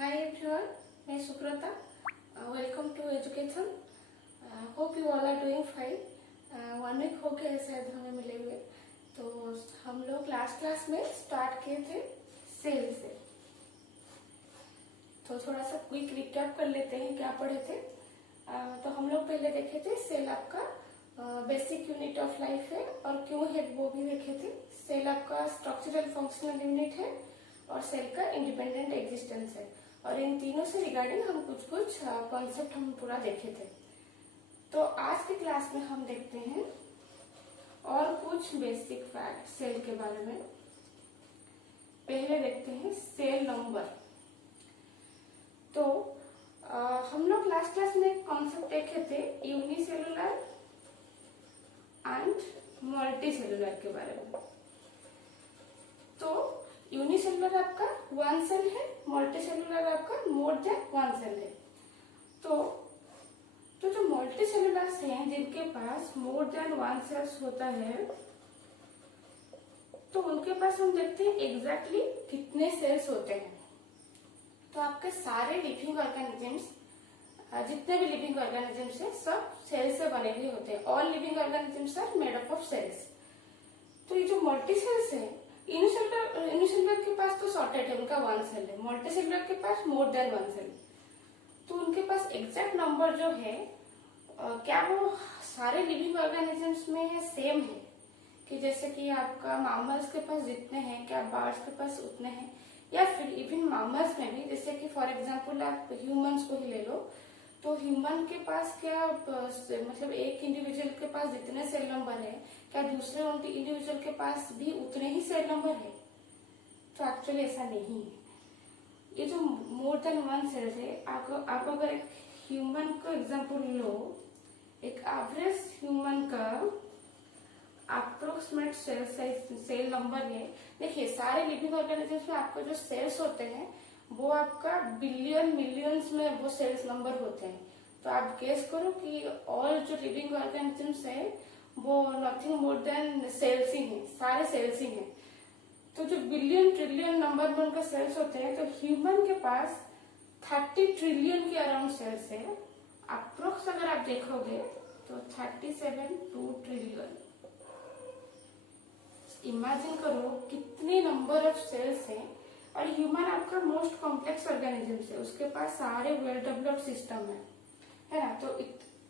Hi everyone, मैं Sukrita. Welcome to education. Hope you all are doing fine. 1 week हो गया शायद हमें मिले हुए. तो हम लोग लास्ट क्लास में स्टार्ट किए थे सेल से. तो थोड़ा सा क्विक रिकैप कर लेते हैं क्या पढ़े थे. तो हम लोग पहले देखे थे सेल आपका बेसिक यूनिट ऑफ लाइफ है और क्यों है वो भी देखे थे. सेल आपका स्ट्रक्चरल फंक्शनल यूनिट है और सेल का इंडिपेंडेंट एग्जिस्टेंस है. और इन तीनों से रिगार्डिंग हम कुछ कॉन्सेप्ट हम पूरा देखे थे. तो आज के क्लास में हम देखते हैं और कुछ बेसिक फैक्ट सेल के बारे में. पहले देखते हैं सेल नंबर. तो हम लोग लास्ट क्लास में एक कॉन्सेप्ट देखे थे यूनिसेलुलर एंड मल्टीसेलुलर के बारे में. तो यूनिसेलुलर आपका 1 सेल है, मल्टीसेलुलर आपका मोर देन 1 सेल है. तो जो मल्टीसेलुलर्स हैं जिनके पास मोर देन 1 सेल्स होता है तो उनके पास हम देखते हैं एग्जैक्टली कितने सेल्स होते हैं. तो आपके सारे लिविंग ऑर्गेनिजम्स, जितने भी लिविंग ऑर्गेनिजम्स है सब सेल से बने हुए होते हैं. All living organisms are made up of cells. तो ये जो मल्टी सेल्स है, यूनिसेलुलर के पास तो सॉर्टेड है, उनका 1 सेल है. मल्टीसेलुलर के पास मोर देन 1 सेल. तो उनके पास एग्जैक्ट नंबर जो है क्या वो सारे लिविंग ऑर्गेनिजम्स में सेम है कि जैसे कि आपका मामल्स के पास जितने हैं क्या बर्ड्स के पास उतने हैं, या फिर इवन मामल्स में भी जैसे कि फॉर एग्जांपल आप ह्यूमंस को ही ले लो. तो ह्यूमन के पास क्या मतलब एक इंडिविजुअल के पास जितने सेल नंबर है क्या दूसरे इंडिविजुअल के पास भी उतने ही सेल नंबर है. तो एक्चुअली ऐसा नहीं है. ये जो मोर देन 1 सेल है, आप अगर एक ह्यूमन का एग्जांपल लो, एक एवरेज ह्यूमन का अप्रोक्सीमेट सेल नंबर है. देखिए सारे लिविंग ऑर्गेनिजम्स में आपका जो सेल्स होते हैं वो आपका बिलियन मिलियंस में वो सेल्स नंबर होते हैं. तो आप गेस करो कि ऑल जो लिविंग ऑर्गेनिजम्स है वो नथिंग मोर देन सेल्स ही है, सारे सेल्स ही हैं. तो जो बिलियन ट्रिलियन नंबर में उनका सेल्स होते हैं, तो ह्यूमन के पास 30 ट्रिलियन के अराउंड सेल्स है. अप्रोक्स अगर आप देखोगे तो 37 ट्रिलियन. इमेजिन करो कितने नंबर ऑफ सेल्स हैं. और ह्यूमन आपका मोस्ट कॉम्प्लेक्स ऑर्गेनिज्म है, उसके पास सारे वेल डेवलप्ड सिस्टम है ना. तो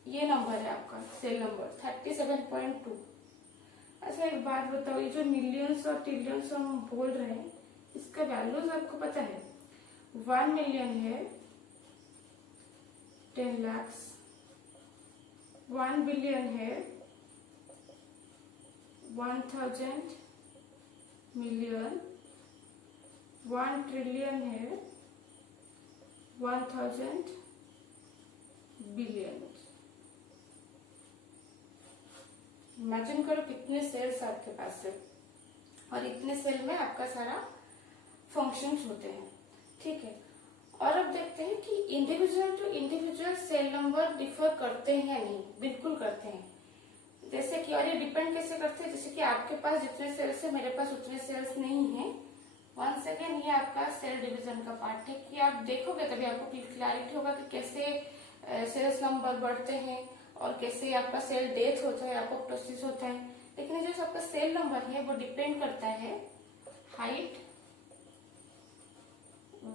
ये नंबर है आपका सेल नंबर 37.2. अच्छा एक बात बताओ, ये जो मिलियंस और ट्रिलियंस हम बोल रहे हैं इसका वैल्यूज आपको पता है. 1 मिलियन है 10 लाख, 1 बिलियन है 1000 मिलियन, 1 ट्रिलियन है 1000 बिलियन. इमेजिन करो कितने सेल्स आपके पास है और इतने सेल में आपका सारा फंक्शंस होते हैं. ठीक है. और अब देखते हैं कि individual to individual cell number differ करते हैं या नहीं. बिल्कुल करते हैं. जैसे कि और ये डिपेंड कैसे करते हैं, जैसे कि आपके पास जितने सेल्स है मेरे पास उतने सेल्स नहीं है. वन सेकेंड, ये आपका सेल डिवीजन का पार्ट है कि आप देखोगे तभी आपको क्लैरिटी होगा कि कैसे सेल्स नंबर बढ़ते हैं और कैसे आपका सेल डेथ होता है, एपोप्टोसिस होता है. लेकिन जो आपका सेल नंबर है वो डिपेंड करता है हाइट,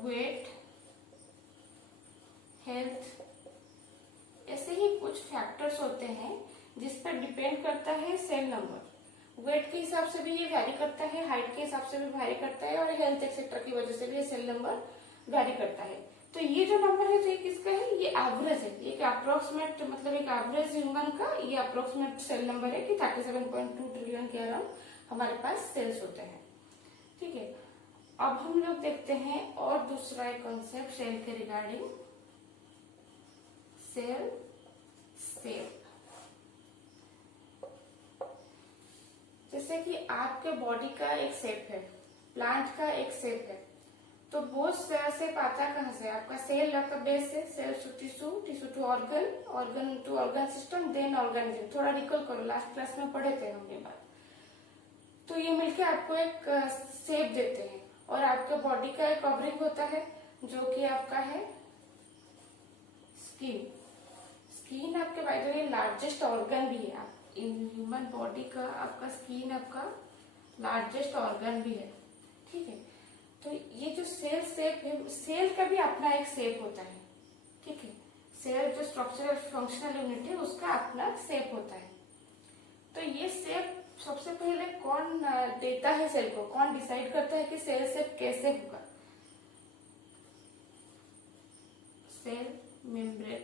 वेट, हेल्थ, ऐसे ही कुछ फैक्टर्स होते हैं जिस पर डिपेंड करता है सेल नंबर. वेट के हिसाब से भी ये वैरी करता है, हाइट के हिसाब से भी वैरी करता है और हेल्थ एक्सेट्रा की वजह से भी ये सेल नंबर वैरी करता है. तो ये जो नंबर है तो ये किसका है, ये एवरेज है. ये अप्रोक्सीमेट मतलब एक एवरेज ह्यूमन का ये अप्रोक्सीमेट सेल नंबर है कि 37.2 ट्रिलियन के अराउंड हमारे पास सेल्स होते हैं. ठीक है. अब हम लोग देखते हैं और दूसरा एक कॉन्सेप्ट सेल के रिगार्डिंग, सेल शेप. जैसे कि आपके बॉडी का एक शेप है, प्लांट का एक शेप है. तो वो शेप आता कहाँ से, आपका सेल का बेस है, cell to tissue, tissue to organ, organ to organ system, then organism. थोड़ा रिकॉल करो, लास्ट क्लास में पढ़े थे हम ये बात. तो ये मिलके आपको एक शेप देते हैं और आपके बॉडी का एक कवरिंग होता है जो कि आपका है स्किन। स्किन आपके by the way largest organ भी है। इन ह्यूमन बॉडी का आपका स्किन आपका लार्जेस्ट ऑर्गन भी है, ठीक है। तो ये जो सेल शेप है, सेल का भी अपना एक शेप होता है, ठीक है। सेल जो स्ट्रक्चरल फंक्शनल यूनिट है उसका अपना शेप होता है। तो ये शेप सबसे पहले कौन देता है सेल को, कौन डिसाइड करता है कि सेल शेप कैसे होगा? सेल मेम्ब्रेन,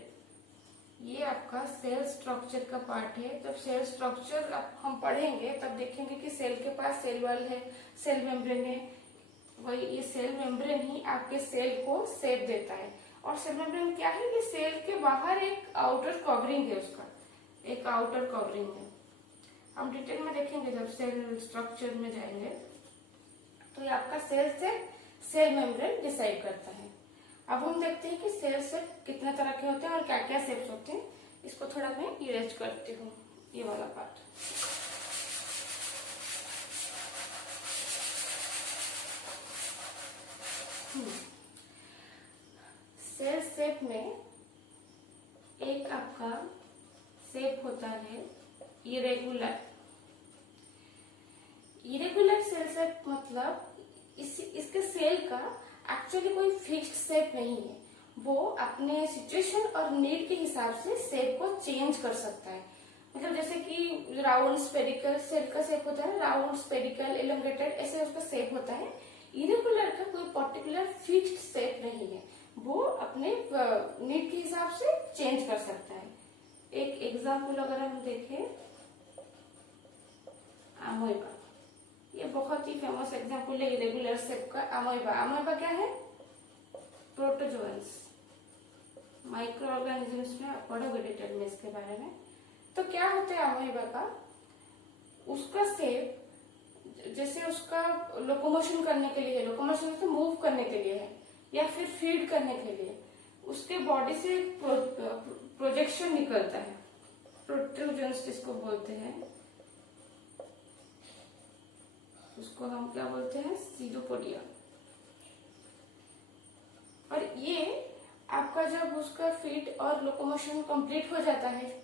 ये आपका सेल स्ट्रक्चर का पार्ट है। जब सेल स्ट्रक्चर हम पढ़ेंगे तब देखेंगे कि सेल के पास सेल वॉल है, सेल मेम्ब्रेन है। वही ये सेल मेम्ब्रेन ही आपके सेल को शेप देता है। और सेल मेम्ब्रेन क्या है? ये सेल के बाहर एक आउटर कवरिंग है, उसका एक आउटर कवरिंग है। हम डिटेल में देखेंगे जब सेल स्ट्रक्चर में जाएंगे। तो ये आपका सेल से सेल मेम्ब्रेन डिसाइड करता है। अब हम देखते हैं कि सेल शेप कितने तरह के होते हैं और क्या क्या शेप्स होते हैं। इसको थोड़ा मैं इरेज करती हूँ, ये वाला पार्ट। सेल शेप में एक आपका शेप होता है इरेगुलर। इरेगुलर सेल शेप मतलब इसके सेल का एक्चुअली कोई फिक्स्ड शेप नहीं है। वो अपने सिचुएशन और नीड के हिसाब से शेप को चेंज कर सकता है। मतलब जैसे कि राउंड स्पेरिकल सेल का शेप होता है, राउंड स्पेरिकल एलोंगेटेड, ऐसे उसका शेप होता है। इरेगुलर का कोई पर्टिकुलर फिक्स्ड शेप नहीं है, वो अपने नीड के हिसाब से चेंज कर सकता है। एक एग्जाम्पल अगर हम देखें, अमोइबा, ये बहुत ही फेमस एग्जाम्पल है इरेगुलर शेप का। अमोइबा, अमोइबा क्या है? प्रोटोजोअन्स, माइक्रो ऑर्गेनिजम्स में आप पढ़ोगे डिटेल में इसके बारे में। तो क्या होता है अमोइबा का? उसका शेप जैसे उसका लोकोमोशन करने के लिए है, लोकोमोशन तो मूव करने के लिए है या फिर फीड करने के लिए, उसके बॉडी से प्रोजेक्शन निकलता है, प्रोट्रूजन्स जिसको बोलते हैं, उसको हम क्या बोलते हैं? सीडोपोडिया। और ये आपका जब उसका फीड और लोकोमोशन कंप्लीट हो जाता है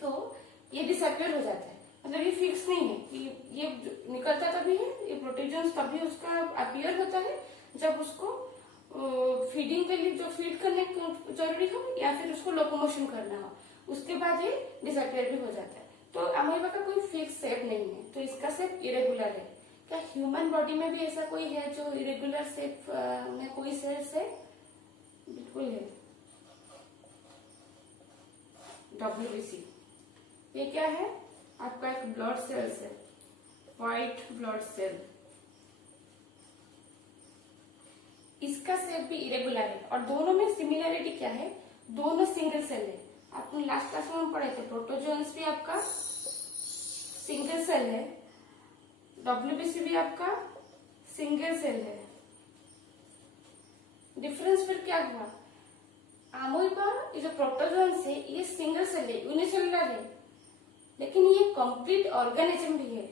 तो ये डिसअपियर हो जाता है। मतलब ये फिक्स नहीं है कि ये निकलता तभी है, ये प्रोटीजन्स तभी उसका अपीयर होता है जब उसको फीडिंग के लिए जो फीड करने जरूरी हो या फिर उसको लोकोमोशन करना हो, उसके बाद ये डिसअपियर भी हो जाता है। तो अमोइबा का कोई फिक्स शेप नहीं है, तो इसका शेप इरेगुलर है। क्या ह्यूमन बॉडी में भी ऐसा कोई है जो इरेगुलर शेप में कोई सेल्स है? बिल्कुल है, WBC। ये क्या है? आपका एक ब्लड सेल्स है, व्हाइट ब्लड सेल। इसका शेप भी इरेगुलर है और दोनों में सिमिलरिटी क्या है? दोनों सिंगल सेल है। आपने लास्ट क्लास में हम पढ़े थे, प्रोटोजोन्स भी आपका सिंगल सेल है, WBC भी आपका सिंगल सेल है। डिफरेंस फिर क्या हुआ? अमोइबा ये जो प्रोटोजोन्स है ये सिंगल सेल है, यूनिसेलुलर है, लेकिन ये कंप्लीट ऑर्गेनिज्म भी है।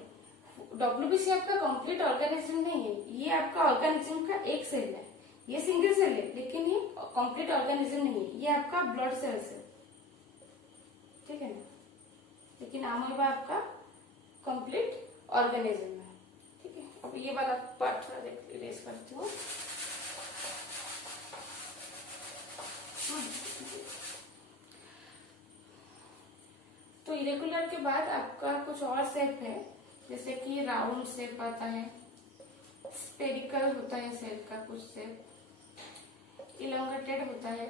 WBC आपका कंप्लीट ऑर्गेनिज्म नहीं है, ये आपका ऑर्गेनिज्म का एक सेल है। ये सिंगल सेल है लेकिन ये कंप्लीट ऑर्गेनिज्म नहीं है, ये आपका ब्लड सेल्स है, ठीक है ना। लेकिन अमोइबा आपका कंप्लीट ऑर्गेनिज्म है, ठीक है। अब ये वाला पार्ट थोड़ा इरेज करती हूँ। तो इरेगुलर के बाद आपका कुछ और शेप है, जैसे कि राउंड शेप आता है, स्पेरिकल होता है सेल का कुछ शेप, इलोंगेटेड होता है,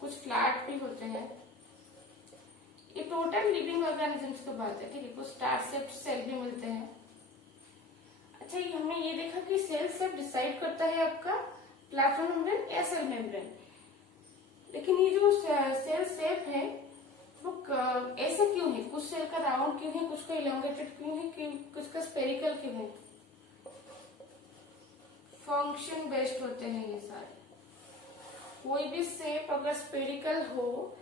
कुछ फ्लैट भी होते हैं। ये टोटल लिविंग ऑर्गेनिजम्स की बात है, ठीक है। कुछ स्टार शेप्ड सेल भी मिलते हैं। अच्छा, ये हमने ये देखा कि सेल शेप डिसाइड करता है आपका प्लाज्मा मेम्ब्रेन या सेल मेम्ब्रेन, लेकिन ये जो सेल शेप है वो ऐसे क्यों है? कुछ सेल का राउंड क्यों है, कुछ का इलोंगेटेड क्यों है, कुछ का स्पेरिकल क्यों है? फंक्शन बेस्ड होते हैं ये सारे। कोई भी शेप अगर स्पेरिकल हो,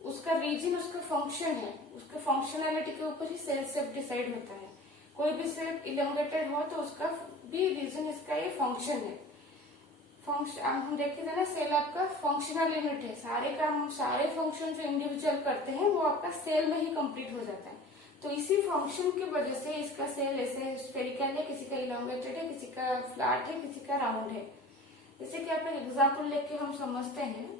उसका रीजन उसका फंक्शन है, उसका फंक्शनैलिटी के ऊपर ही सेल शेप डिसाइड होता है। कोई भी शेप इलोंगेटेड हो तो उसका भी रीजन इसका ये फंक्शन है। हम देखे थे ना, सेल आपका फंक्शनल यूनिट है, सारे काम सारे फंक्शन जो इंडिविजुअल करते हैं वो आपका सेल में ही कंप्लीट हो जाता है। तो इसी फंक्शन की वजह से इसका सेल ऐसे स्फेरिकल है, किसी का इलोंगेटेड है, किसी का फ्लैट है, किसी का राउंड है। जैसे कि आप एग्जाम्पल लेके हम समझते हैं,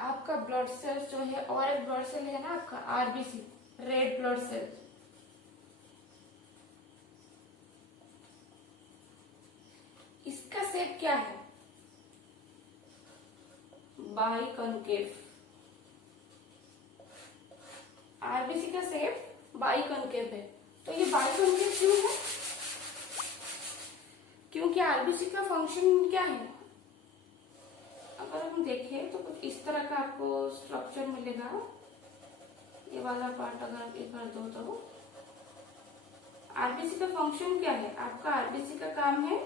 आपका ब्लड सेल जो है, और एक ब्लड सेल है ना आपका आरबीसी, रेड ब्लड सेल, इसका शेप क्या है? बाइकॉन्केव। आरबीसी का शेप बाइकॉन्केव है। तो ये बाइकॉन्केव क्यों है? क्योंकि आरबीसी का फंक्शन क्या है? अगर हम देखें तो कुछ इस तरह का आपको स्ट्रक्चर मिलेगा। ये वाला पार्ट अगर ये कर दो तो आरबीसी का फंक्शन क्या है? आपका आरबीसी का काम है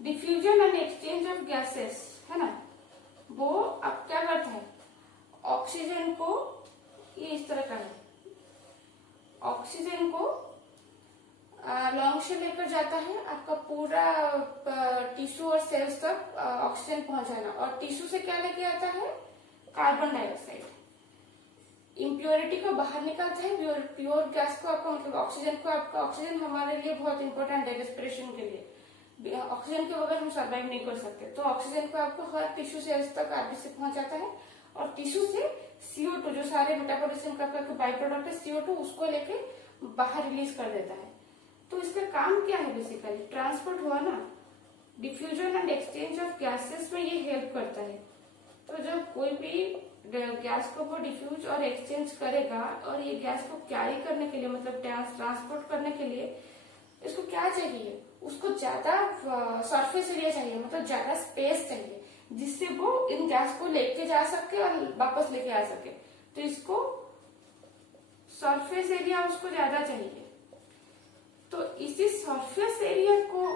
diffusion and exchange of gases, है ना। वो अब क्या करता है, ऑक्सीजन को, ये इस तरह का है, ऑक्सीजन को लंग से लेकर जाता है, आपका पूरा टिश्यू और सेल्स तक ऑक्सीजन पहुंचाना, और टिश्यू से क्या लेके आता है? Carbon dioxide. इम्प्योरिटी को बाहर निकालता है, प्योर गैस को आपका मतलब ऑक्सीजन को, आपका ऑक्सीजन हमारे लिए बहुत इंपॉर्टेंट है रेस्पिरेशन के लिए। ऑक्सीजन के बगैर हम सर्वाइव नहीं कर सकते। तो ऑक्सीजन को आपको हर टिश्यू सेल्स तक आरबीसी पहुंचाता है, और टिश्यू से CO2 जो सारे मेटाबॉलिज्म का बाई प्रोडक्ट है CO2, उसको लेके बाहर रिलीज कर देता है। तो इसका काम क्या है? बेसिकली ट्रांसपोर्ट हुआ ना, diffusion and exchange of gases में ये हेल्प करता है। तो जब कोई भी गैस को वो डिफ्यूज और एक्सचेंज करेगा, और ये गैस को कैरी करने के लिए, मतलब ट्रांसपोर्ट करने के लिए इसको क्या चाहिए? उसको ज्यादा सरफेस एरिया चाहिए, मतलब ज्यादा स्पेस चाहिए, जिससे वो इन गैस को लेके जा सके और वापस लेके आ सके। तो इसको सरफेस एरिया उसको ज्यादा चाहिए। तो इसी सरफेस एरिया को,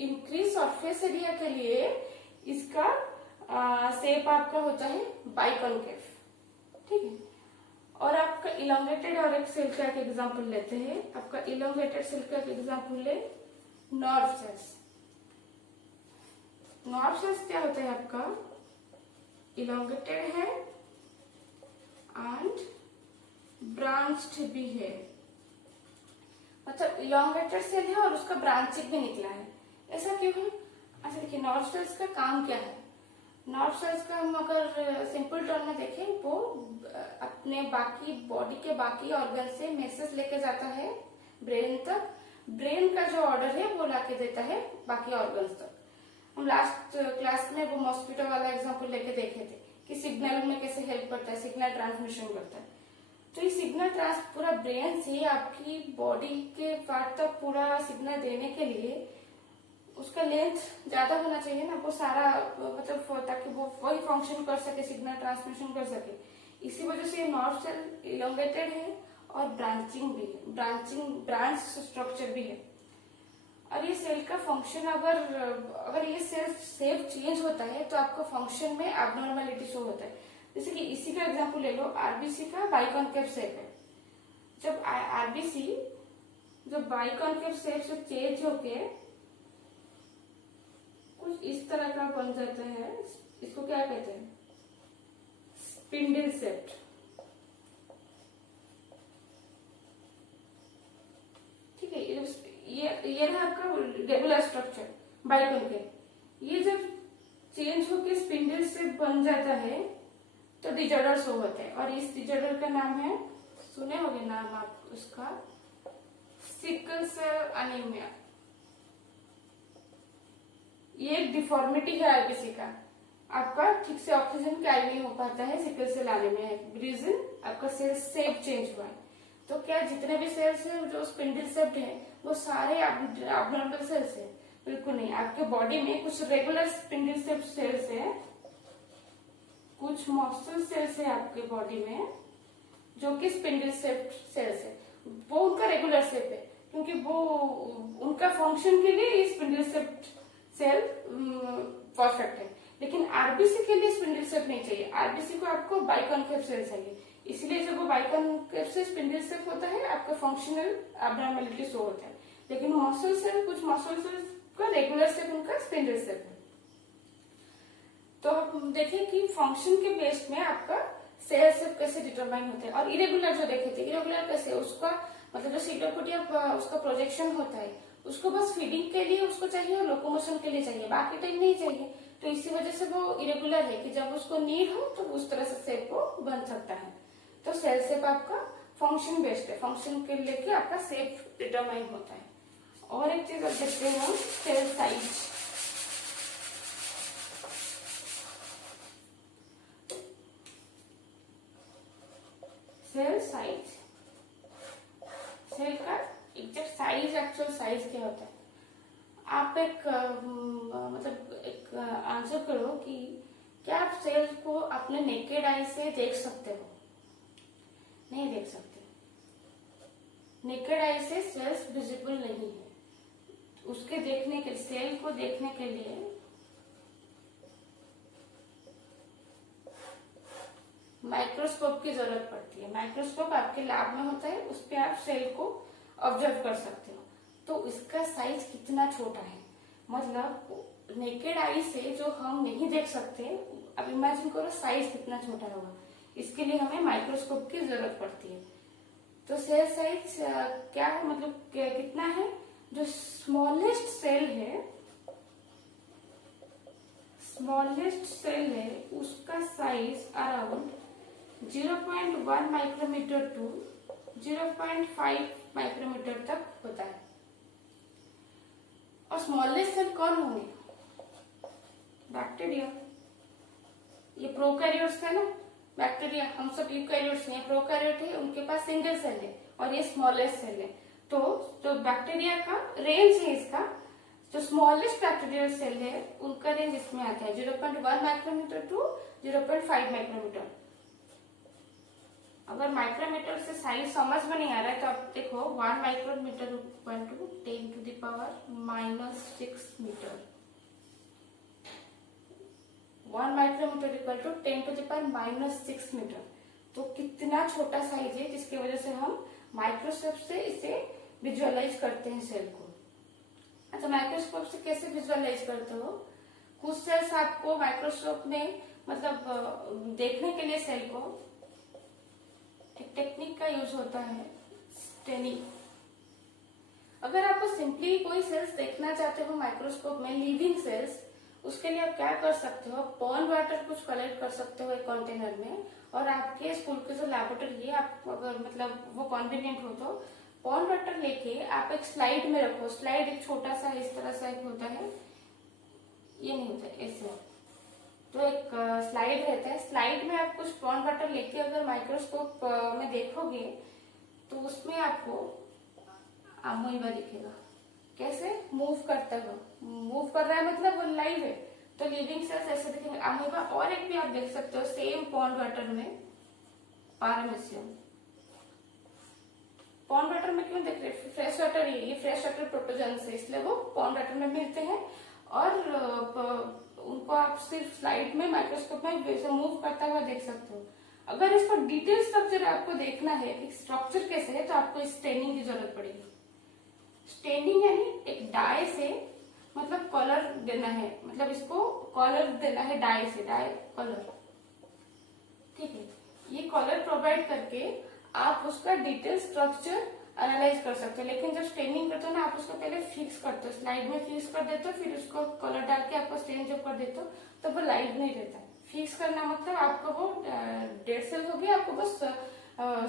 इंक्रीज सरफेस एरिया के लिए इसका शेप आपका होता है बाइकॉन्केव, ठीक है। और आपका इलोंगेटेड और एक सेल का एक एग्जांपल लेते हैं। आपका इलोंगेटेड सेल का एक एग्जांपल ले, नर्व सेल्स। नर्व सेल्स क्या होता है आपका? इलोंगेटेड है एंड ब्रांच्ड भी है, मतलब इलोंगेटेड सेल है और उसका ब्रांचिंग भी निकला है। ऐसा क्यों है? अच्छा देखिए, नर्व सेल्स का काम क्या है? नर्व सेल्स का हम अगर सिंपल टर्म में देखें, वो अपने बाकी बॉडी के बाकी ऑर्गन से मैसेज लेके जाता है ब्रेन तक। ब्रेन का जो ऑर्डर है वो लाके देता है बाकी ऑर्गन्स तक। हम लास्ट क्लास में वो मॉस्किटो वाला एग्जांपल लेके देखे थे कि सिग्नल में कैसे हेल्प करता है, सिग्नल ट्रांसमिशन करता है। तो ये सिग्नल पूरा ब्रेन से आपकी बॉडी के पार्ट तक पूरा सिग्नल देने के लिए उसका लेंथ ज्यादा होना चाहिए ना, वो सारा मतलब ताकि वो वही फंक्शन कर सके, सिग्नल ट्रांसमिशन कर सके। इसी वजह से नर्व सेल इलोंगेटेड है और ब्रांचिंग भी है, ब्रांच स्ट्रक्चर भी है। और ये सेल का फंक्शन, अगर ये सेल शेप चेंज होता है तो आपका फंक्शन में एबनॉर्मलिटी शो होता है। जैसे कि इसी का एग्जांपल ले लो, आरबीसी का बाइकॉन्केव शेप है। जब आरबीसी जब बाइकॉन्केव शेप से चेंज होके कुछ इस तरह का बन जाता है, इसको क्या कहते हैं? Spindle shape. ठीक है, ये रहा आपका रेगुलर स्ट्रक्चर बाइकॉन्केव। ये जब चेंज होके स्पिंडल शेप बन जाता है तो डिजॉर्डर शो होते हैं, और इस डिजॉर्डर का नाम है, सुने होंगे नाम आप उसका, सिकल सेल एनीमिया। ये एक डिफॉर्मिटी है आरबीसी का, आपका ठीक से ऑक्सीजन कैरी नहीं हो पाता है, सिकल सेल एनीमिया है। रीजन आपका सेल शेप चेंज हुआ है। तो क्या जितने भी सेल्स हैं जो स्पिंडल शेप्ड है वो सारे एबनॉर्मल सेल्स है? बिल्कुल नहीं। आपके बॉडी में कुछ रेगुलर स्पिंडल शेप सेल्स है, कुछ मसल सेल्स है आपके बॉडी में जो कि स्पिंडल शेप सेल्स है। वो उनका रेगुलर शेप है, क्योंकि वो उनका फंक्शन के लिए स्पिंडल शेप सेल परफेक्ट है। लेकिन आरबीसी के लिए स्पिंडल शेप नहीं चाहिए, आरबीसी को आपको बाइकॉन्केव सेल चाहिए। इसलिए जब वो बाइकॉन्केव से स्पिंडल शेप होता है, आपका फंक्शनल एबनॉर्मलिटी शो होता है। लेकिन मसल सेल, कुछ मसल सेल का रेगुलर शेप उनका स्पिंडल शेप है। तो हम देखें कि फंक्शन के बेस में आपका सेल्स कैसे डिटरमाइन होते हैं। और इरेगुलर जो देखे थे, इरेगुलर कैसे, उसका मतलब जो सीटोपोडिया उसका प्रोजेक्शन होता है उसको बस फीडिंग के लिए उसको चाहिए और लोकोमोशन के लिए चाहिए, बाकी टाइम नहीं चाहिए। तो इसी वजह से वो इरेगुलर है कि जब उसको नीड हो तो उस तरह से शेप वो बन सकता है। तो सेल शेप आपका फंक्शन बेस्ड है, फंक्शन के लेके आपका शेप डिटरमाइन होता है। और एक चीज अब देखते हैं हम, cell size. Cell size, cell का एग्जैक्ट साइज, एक्चुअल साइज क्या होता है। आप एक मतलब एक आंसर करो कि क्या आप सेल को अपने नेकेड आई से देख सकते हो? नहीं देख सकते। नेकेड आई से सेल्स विजिबल नहीं है। उसके देखने के, सेल को देखने के लिए माइक्रोस्कोप की जरूरत पड़ती है। माइक्रोस्कोप आपके लैब में होता है, उस पर आप सेल को ऑब्जर्व कर सकते हो। तो इसका साइज कितना छोटा है, मतलब नेकेड आई से जो हम नहीं देख सकते, अब इमेजिन करो साइज कितना छोटा होगा। इसके लिए हमें माइक्रोस्कोप की जरूरत पड़ती है। तो सेल साइज क्या है, मतलब कितना है, जो स्मॉलेस्ट सेल है, स्मॉलेस्ट सेल है उसका size around 0.1 micrometer to 0.5 micrometer तक होता है। और स्मॉलेस्ट सेल कौन होंगे? बैक्टीरिया। ये प्रोकैरियोट्स है ना, बैक्टीरिया, हम सब यूकैरियोट्स हैं, प्रोकैरियोट है, उनके पास सिंगल सेल है और ये स्मॉलेस्ट सेल है। तो जो बैक्टीरिया का रेंज है, इसका जो स्मॉलेस्ट बैक्टीरियल सेल है उनका रेंज इसमें आता है 0.1 माइक्रोमीटर टू 0.5 माइक्रोमीटर। अगर माइक्रोमीटर से साइज समझ में नहीं आ रहा है तो आप देखो 1 micrometer equal to 10 to the power -6 meter. 1 micrometer equal to 10 to the power -6 meter. तो कितना छोटा साइज है, जिसकी वजह से हम माइक्रोस्कोप से इसे विजुअलाइज करते हैं सेल को। अच्छा, माइक्रोस्कोप से कैसे विजुअलाइज करते हो? कुछ सेल्स आपको माइक्रोस्कोप में मतलब देखने के लिए सेल को एक टेक्निक का यूज होता है, स्टेनिंग। अगर आपको सिंपली कोई सेल्स देखना चाहते हो माइक्रोस्कोप में, लिविंग सेल्स, उसके लिए आप क्या कर सकते हो, पॉन्ड वाटर कुछ कलेक्ट कर सकते हो एक कंटेनर में, और आपके स्कूल के जो लैबोरेटरी है, आप अगर मतलब वो कन्वीनियंट हो तो पॉन्ड वाटर लेके आप एक स्लाइड में रखो। स्लाइड एक छोटा सा इस तरह सा एक होता है, ये नहीं होता ऐसे, तो एक स्लाइड रहता है। स्लाइड में आप कुछ पॉन्ड वाटर लेके अगर माइक्रोस्कोप में देखोगे तो उसमें आपको अमोइबा दिखेगा। कैसे? मूव करता हुआ, मूव कर रहा है मतलब वो लाइव है, तो लिविंग सेल्स ऐसे दिखेंगे, अमोइबा। और एक भी आप देख सकते हो सेम पॉन्ड वाटर में, पारामीशियम। पॉन्ड वाटर में क्यों देख रहे हैं? फ्रेश वाटर, ये फ्रेश वाटर प्रोटोजन से, इसलिए वो पॉन्ड वाटर में मिलते हैं। और उनको आप सिर्फ स्लाइड में माइक्रोस्कोप में वैसे मूव करता हुआ देख सकते हो। अगर इसको डिटेल स्ट्रक्चर आपको देखना है कि स्ट्रक्चर कैसे है, तो आपको स्टेनिंग की जरूरत पड़ेगी। स्टेनिंग यानी एक डाई से मतलब कलर देना है, मतलब इसको कलर देना है डाई से, डाई कलर, ठीक है। ये कलर प्रोवाइड करके आप उसका डिटेल स्ट्रक्चर एनालाइज कर सकते हो। लेकिन जब स्टेनिंग करते हो ना, आप उसको पहले फिक्स करते हो, स्लाइड में फिक्स कर देते हो, फिर उसको कलर डाल के आपको स्टेन जब कर देते हो तो वो लाइव नहीं रहता। फिक्स करना मतलब आपको वो डेड सेल हो गया, आपको बस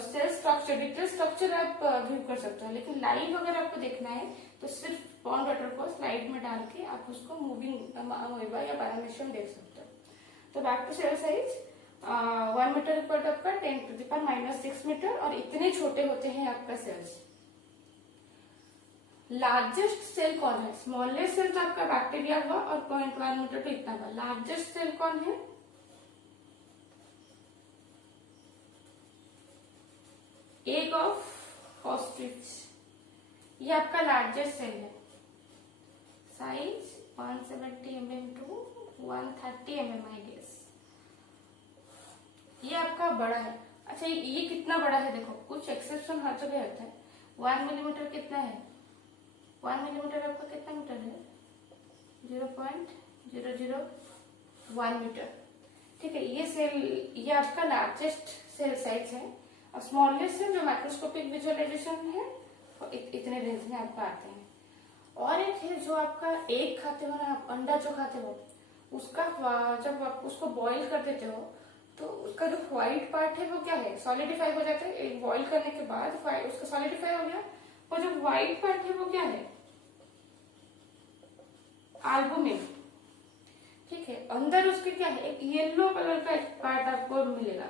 सेल स्ट्रक्चर, डिटेल स्ट्रक्चर आप व्यू कर सकते हो। लेकिन लाइव अगर आपको देखना है तो सिर्फ पॉन्ड वाटर को स्लाइड में डाल के आप उसको मूविंग अमोइबा या पैरामीशियम देख सकते हो। तो back to cell size, 1 meter equal to आपका 10 टू द पावर -6 मीटर, और इतने छोटे होते हैं आपका सेल्स। लार्जेस्ट सेल कौन है? स्मॉलेस्ट सेल तो आपका बैक्टीरिया हुआ और 0.1 मीटर पे इतना हुआ। लार्जेस्ट सेल कौन है? एग ऑफ ऑस्ट्रिच, ये आपका लार्जेस्ट सेल है। Size 170 mm to 130 mm I guess. ये आपका बड़ा है। अच्छा, ये कितना बड़ा है? देखो कुछ एक्सेप्शन हर जगह होता है। 1 मिलीमीटर कितना है? 1 मिलीमीटर आपका कितना मीटर है? 0.00 1 मीटर। ठीक है, ये सेल, ये आपका लार्जेस्ट सेल साइज है और स्मॉलेस्ट है जो माइक्रोस्कोपिक विजुअलाइजेशन है, इतने रेंज में आपका आते हैं। और एक है जो आपका एग खाते हो ना, आप अंडा जो खाते हो, उसका जब आप उसको बॉईल कर देते हो तो उसका जो व्हाइट पार्ट है वो क्या है, सॉलिडिफाई हो जाता है। एक बॉईल करने के बाद उसका सॉलिडिफाई हो गया, और जो व्हाइट पार्ट है वो क्या है, एल्बुमिन। ठीक है, अंदर उसके क्या है, एक येलो कलर का एक पार्ट आपको मिलेगा।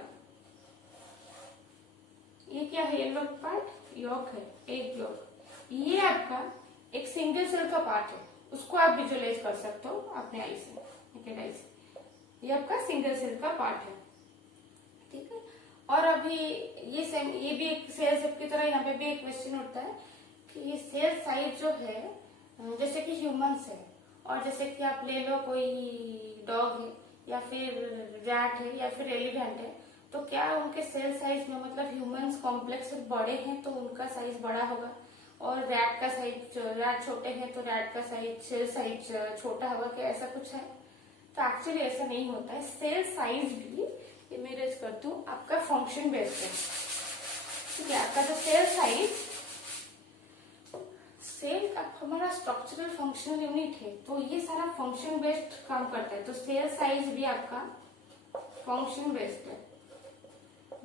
ये क्या है, येलो पार्ट यॉक है, एग यॉक। ये आपका एक सिंगल सेल का पार्ट है, उसको आप विजुअलाइज कर सकते हो अपने आई से, नेकेड आई से। ये आपका सिंगल सेल का पार्ट है। ठीक है, और अभी ये सेम, ये भी एक सेल सेप की तरह यहाँ पे भी एक क्वेश्चन उठता है कि ये सेल साइज जो है, जैसे कि ह्यूमंस है, और जैसे कि आप ले लो कोई डॉग है या फिर रैट है या फिर एलिफेंट है, तो क्या उनके सेल साइज में, मतलब ह्यूमंस कॉम्प्लेक्स बड़े हैं तो उनका साइज बड़ा होगा, और रैट का साइज, रैट छोटे हैं तो रैट का साइज, सेल साइज छोटा होगा, क्या ऐसा कुछ है? तो एक्चुअली ऐसा नहीं होता है। सेल साइज भी, ये मैं रेज करती हूँ, आपका फंक्शन बेस्ड है। ठीक है, आपका जो सेल साइज, सेल का हमारा स्ट्रक्चरल फंक्शनल यूनिट है, तो ये सारा फंक्शन बेस्ड काम करता है, तो सेल साइज भी आपका फंक्शन बेस्ड है।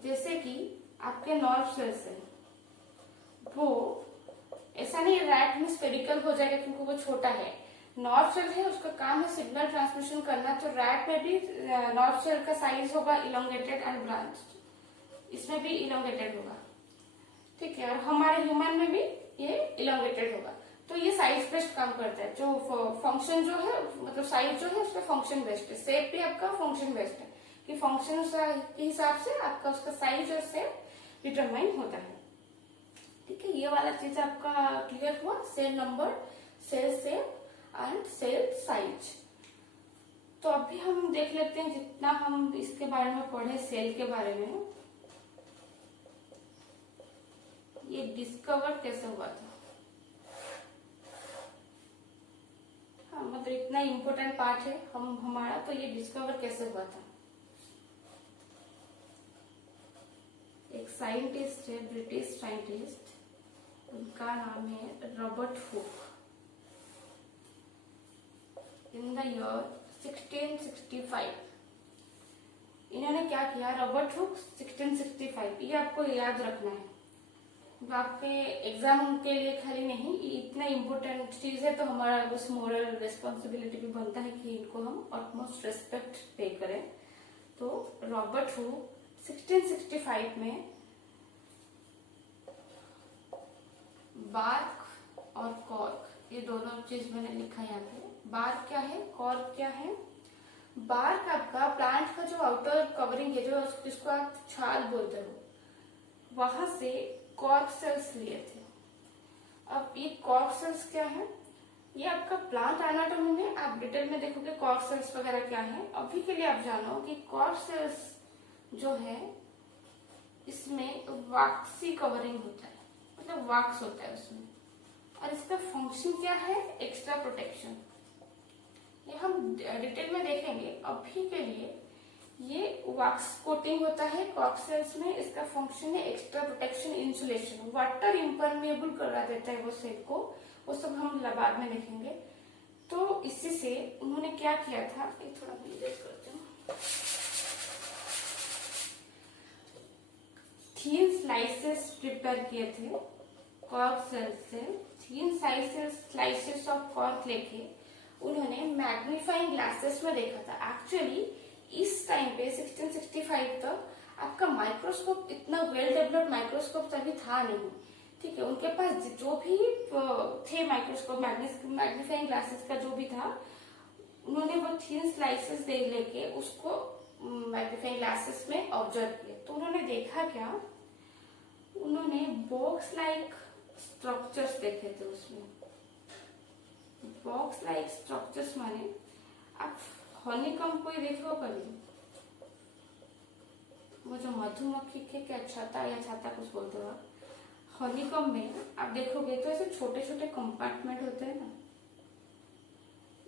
जैसे कि आपके नर्व सेल्स है, वो ऐसा नहीं रैट में स्फेरिकल हो जाएगा क्योंकि वो छोटा है। नर्व सेल है, उसका काम है सिग्नल ट्रांसमिशन करना, तो रैट में भी नर्व सेल का साइज होगा इलोंगेटेड एंड ब्रांच्ड, इसमें भी इलोंगेटेड होगा। ठीक है, और हमारे ह्यूमन में भी ये इलोंगेटेड होगा। तो ये साइज बेस्ड काम करता है, जो फंक्शन जो है, मतलब साइज जो है उसका फंक्शन बेस्ड है। शेप भी आपका फंक्शन बेस्ड है कि फंक्शन के हिसाब से आपका उसका साइज और शेप डिटरमाइन होता है। ठीक है, ये वाला चीज आपका क्लियर हुआ, cell number, cell shape and cell size. तो अभी हम देख लेते हैं जितना हम इसके बारे में पढ़े, सेल के बारे में, ये डिस्कवर कैसे हुआ था। हाँ, मतलब इतना इम्पोर्टेंट पार्ट है हमारा, तो ये डिस्कवर कैसे हुआ था। एक साइंटिस्ट है, ब्रिटिश साइंटिस्ट, उनका नाम है Robert Hooke. In the year 1665 इन्होंने क्या किया, रॉबर्ट हुक 1665, ये आपको याद रखना है, आपके एग्जाम के लिए खाली नहीं, इतना इम्पोर्टेंट चीज है, तो हमारा बस मोरल रिस्पॉन्सिबिलिटी भी बनता है कि इनको हम ऑटमोस्ट रेस्पेक्ट पे करें। तो रॉबर्ट हुक 1665 में बार्क और कॉर्क, ये दोनों चीज मैंने लिखा यहाँ पे। बार्क क्या है, कॉर्क क्या है। बार्क आपका प्लांट का जो आउटर कवरिंग है, जो जिसको आप छाल बोलते हो, वहां से कॉर्क सेल्स लिए थे। अब ये कॉर्क सेल्स क्या है, ये आपका प्लांट एनाटॉमी में आप डिटेल में देखोगे कॉर्क सेल्स वगैरह क्या है। अभी के लिए आप जानो कि कॉर्क सेल्स जो है, इसमें वैक्सी कवरिंग होता है, मतलब वैक्स होता है उसमें, और इसका फंक्शन क्या है, एक्स्ट्रा प्रोटेक्शन। ये हम डिटेल में देखेंगे। अभी के लिए ये वैक्स कोटिंग होता है कॉर्क सेल्स में, इसका फंक्शन है extra protection, insulation, water impermeable करवा देता है वो सेल को, वो सब हम बाद में देखेंगे। तो इसी से उन्होंने क्या किया था, एक थोड़ा विजुअलाइज करते हैं। थीन स्लाइसेस प्रिपेयर किए थे कॉर्क सेल्स से, थीन स्लाइसेस ऑफ कॉर्क लेके उन्होंने मैग्नीफाइंग ग्लासेस में देखा था। एक्चुअली इस टाइम पे 1665 तक आपका माइक्रोस्कोप, इतना वेल डेवलप्ड माइक्रोस्कोप तभी था नहीं। ठीक है, उनके पास जो भी थे माइक्रोस्कोप, मैग्नीफाइंग ग्लासेस का जो भी था, उन्होंने वो थीन स्लाइसेस दे लेके उसको मैग्नीफाइंग ग्लासेस में ऑब्जर्व किया। तो उन्होंने देखा क्या, उन्होंने बॉक्स लाइक स्ट्रक्चर्स देखे थे उसमें। बॉक्स लाइक स्ट्रक्चर्स माने, आप हनीकॉम्ब कोई देखे हो कभी, वो जो मधुमक्खी के क्या छत्ता या छाता कुछ बोलते हो, हनीकॉम्ब में आप देखोगे तो ऐसे छोटे छोटे कंपार्टमेंट होते हैं ना,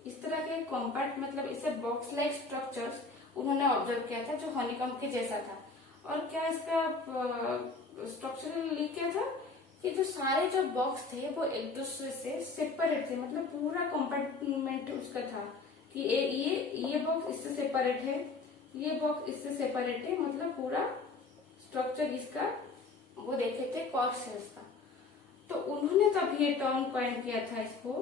इस तरह के एक कॉम्पैक्ट मतलब इसे बॉक्स लाइक स्ट्रक्चर्स उन्होंने ऑब्जर्व किया था जो हनीकॉम्ब के जैसा था। और क्या इसका स्ट्रक्चरल क्या था कि जो सारे जो बॉक्स थे वो एक दूसरे से सेपरेट थे, मतलब पूरा कंपार्टमेंट उसका था कि ये बॉक्स इससे सेपरेट है, ये बॉक्स इससे सेपरेट है, मतलब पूरा स्ट्रक्चर इसका वो देखे थे कॉर्क सेल्स का। तो उन्होंने तब ये टर्म कॉइन किया था इसको,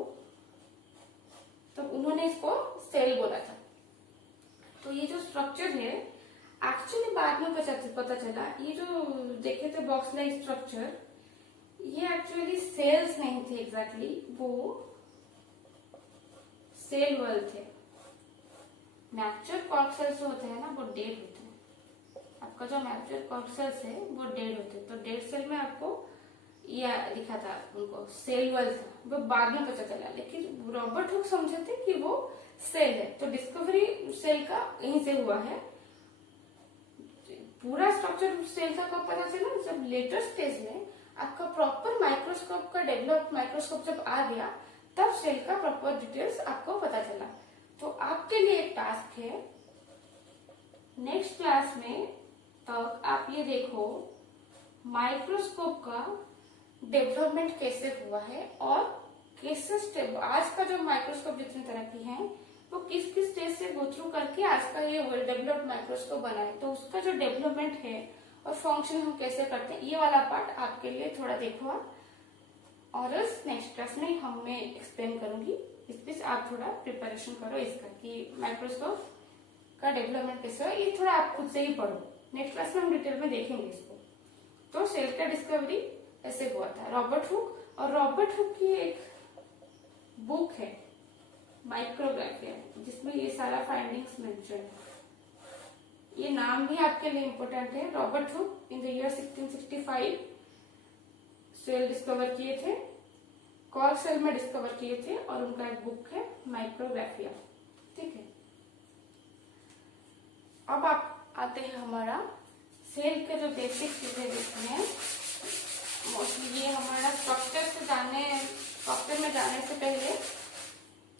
तब उन्होंने इसको सेल बोला था। तो ये जो स्ट्रक्चर है एक्चुअली बाद में पता चला ये जो देखे थे बॉक्स लाइक स्ट्रक्चर ये एक्चुअली सेल्स नहीं थे एग्जैक्टली, वो सेल वॉल थे। मैच्योर कॉर्क सेल्स होते हैं ना वो डेड होते हैं, आपका जो मैच्योर कॉर्क सेल्स है वो डेड होते हैं। तो डेड सेल में आपको ये लिखा था उनको सेल वॉल था, वो बाद में पता चला, लेकिन रॉबर्ट हुक समझे थे कि वो सेल है। तो डिस्कवरी सेल का यहीं से हुआ है। पूरा स्ट्रक्चर सेल का कब पता चला, जब लेटर स्टेज में आपका प्रॉपर माइक्रोस्कोप का डेवलप माइक्रोस्कोप जब आ गया तब सेल का प्रॉपर डिटेल्स आपको पता चला। तो आपके लिए एक टास्क है नेक्स्ट क्लास में तक आप ये देखो माइक्रोस्कोप का डेवलपमेंट कैसे हुआ है और कैसे स्टेप आज का जो माइक्रोस्कोप जितने तरह की हैं वो किस किस स्टेज से गो थ्रू करके आज का ये वेल डेवलप्ड माइक्रोस्कोप बना है। तो उसका जो डेवलपमेंट है और फंक्शन हम कैसे करते हैं ये वाला पार्ट आपके लिए थोड़ा देखो आप, और इस नेक्स्ट क्लास में मैं एक्सप्लेन करूंगी। इस बीच आप थोड़ा प्रिपरेशन करो इसका कि माइक्रोस्कोप का डेवलपमेंट कैसे है, ये थोड़ा आप खुद से ही पढ़ो। नेक्स्ट क्लास में हम डिटेल में देखेंगे इसको। तो सेल का डिस्कवरी ऐसे हुआ था रॉबर्ट हुक, और रॉबर्ट हुक की एक बुक है माइक्रोग्राफिया जिसमें ये सारा फाइंडिंग्स मेंशन है। ये नाम भी आपके लिए इम्पोर्टेंट है। Robert Hooke in the year 1665 cell discover किए थे, कॉर्क सेल में डिस्कवर किए थे, और उनका एक बुक है माइक्रोग्राफिया। ठीक है, अब आप आते हैं हमारा सेल के जो बेसिक चीजें देखते हैं। मोस्टली ये हमारा स्ट्रक्चर में जाने से पहले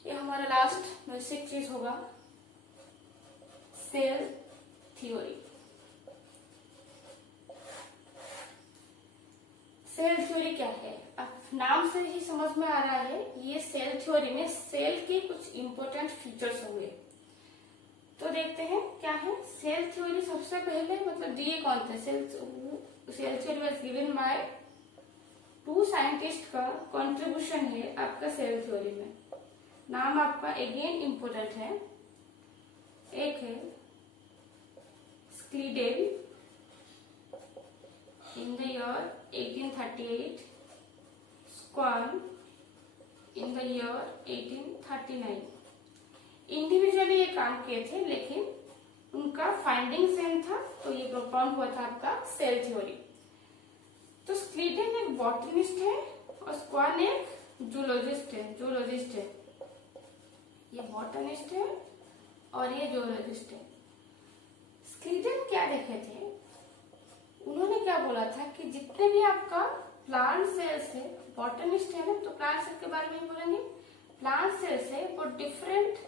ये हमारा लास्ट बेसिक चीज होगा सेल थ्योरी। सेल थ्योरी क्या है, अब नाम से ही समझ में आ रहा है ये सेल थ्योरी में सेल के कुछ इंपॉर्टेंट फीचर्स होंगे। तो देखते हैं क्या है सेल थ्योरी। सबसे पहले मतलब दिए कौन थे, cell theory was given by 2 scientist का कंट्रीब्यूशन है आपका सेल थ्योरी में। नाम आपका अगेन इम्पोर्टेंट है, एक है Schleiden in the year 1838, Schwann in the year 1839। Individually ये काम किए थे लेकिन उनका फाइंडिंग सेम था, तो ये प्रोपाउंड हुआ था आपका सेल थ्योरी। तो स्क्लीडेल एक बॉटनिस्ट है और स्क्वान एक जूलॉजिस्ट है। ये बॉटनिस्ट है और ये जूलॉजिस्ट है। स्क्लीडेल क्या देखे थे, उन्होंने क्या बोला था कि जितने भी आपका प्लांट सेल्स है, बॉटनिस्ट है ना तो प्लांट सेल के बारे में ही बोलेंगे, प्लांट सेल्स है वो डिफरेंट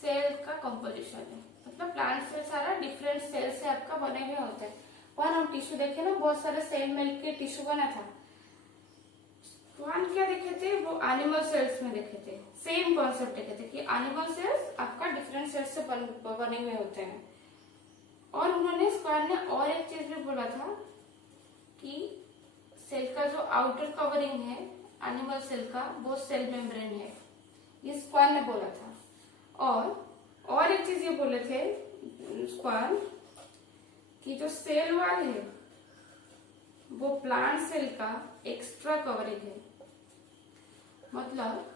सेल का कंपोजिशन है, मतलब प्लांट सेल सारा डिफरेंट सेल से आपका बने हुए होते हैं। वहां हम टिश्यू देखे ना, बहुत सारे सेल मिलकर टिश्यू बना था। क्या देखे थे, वो एनिमल सेल्स में देखे थे। सेम कॉन्सेप्ट देखे थे कि एनिमल सेल्स आपका डिफरेंट सेल्स से बने हुए होते हैं। और उन्होंने स्क्वायर ने और एक चीज भी बोला था कि सेल का जो आउटर कवरिंग है एनिमल सेल का वो सेल मेम्ब्रेन है, ये स्क्वायर ने बोला था। और एक चीज ये बोले थे स्क्वायर कि जो सेल वॉल है वो प्लांट सेल का एक्स्ट्रा कवरिंग है, मतलब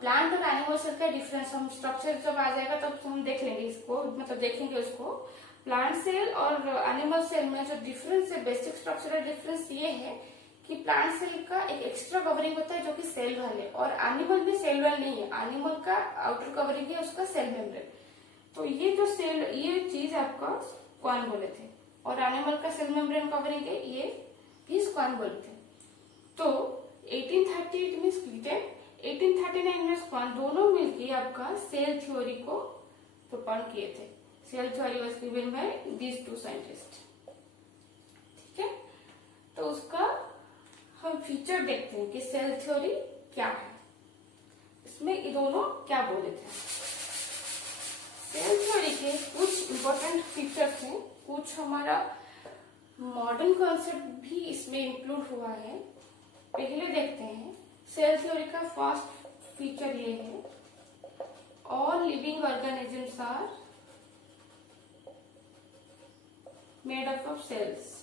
प्लांट और एनिमल सेल का डिफरेंस हम स्ट्रक्चर जब आ जाएगा तब हम देख लेंगे इसको, मतलब देखेंगे उसको। प्लांट सेल और एनिमल सेल में जो डिफरेंस है, बेसिक स्ट्रक्चरल डिफरेंस ये है कि प्लांट सेल का एक एक्स्ट्रा कवरिंग होता है जो कि सेल वॉल है, और एनिमल में सेल वॉल नहीं है, एनिमल का आउटर कवरिंग है उसका सेल मेम्ब्रेन। तो ये जो सेल ये चीज आपका स्क्वान बोले थे, और एनिमल का सेल मेम्ब्रेन कवरिंग है ये भी स्क्वान बोले थे। तो 1838 में स्क्लीडेल 1839 में स्क्वान दोनों मिलकर आपका सेल थ्योरी को प्रोपोज किए थे। Cell theory was given by these two scientists. ठीक है, तो उसका हम फीचर देखते हैं कि सेल थ्योरी क्या है, इसमें ये दोनों क्या बोले थे। सेल थ्योरी के कुछ इंपॉर्टेंट फीचर्स हैं, कुछ हमारा मॉडर्न कॉन्सेप्ट भी इसमें इंक्लूड हुआ है। पहले देखते हैं, सेल थ्योरी का फर्स्ट फीचर ये है, all living organisms are made up of cells.